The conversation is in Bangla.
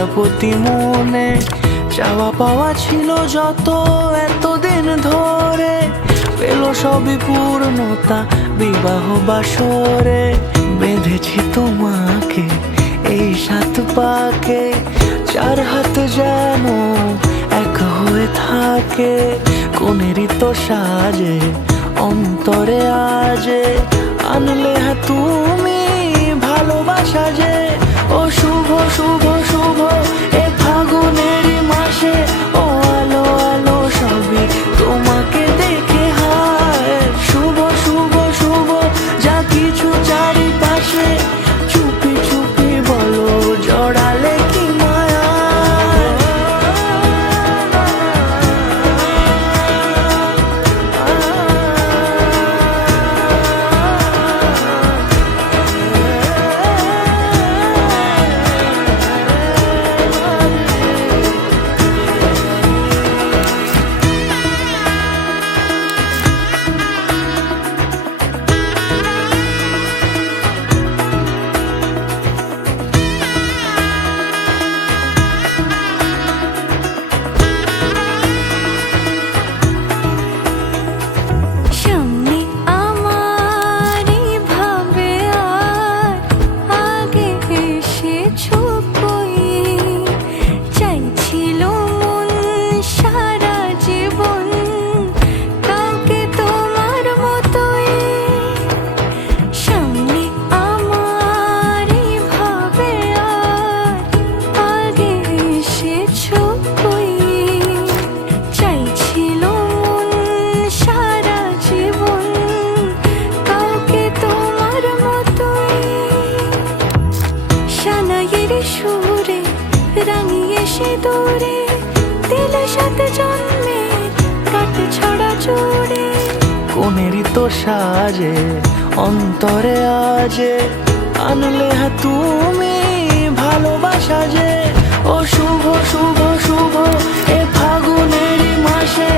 প্রজাপতি মনে চাওয়া পাওয়া ছিল যত এতদিন ধরে, পেল সবই পূর্ণতা বিবাহ বাসরে। বেঁধেছি তোমাকে এই 7 পাকে, 4 হাত যেন এক হয়ে থাকে। কোনেরই তো সাজে অন্তরে আজে, আনলে হ্যাঁ তুমি ভালোবাসা যে। ও শুভ শুভ শুভ এ ফাগুনেরই মাসে, ও আলো আলো সবই তোমাকে দেখে হায়। শুভ শুভ শুভ যা কিছু চারিপাশে, চুপি চুপি বলো জড়ালে কি মায়া। সুরে রাঙিয়ে সে দূরে দিল 7 জন্মের কাট ছড়া জোড়ে। কোনেরই তো সাজে অন্তরে আজে, আনলে হ্যাঁ তুমি ভালোবাসা যে। ও শুভ শুভ শুভ এ ফাগুনেরই মাসে,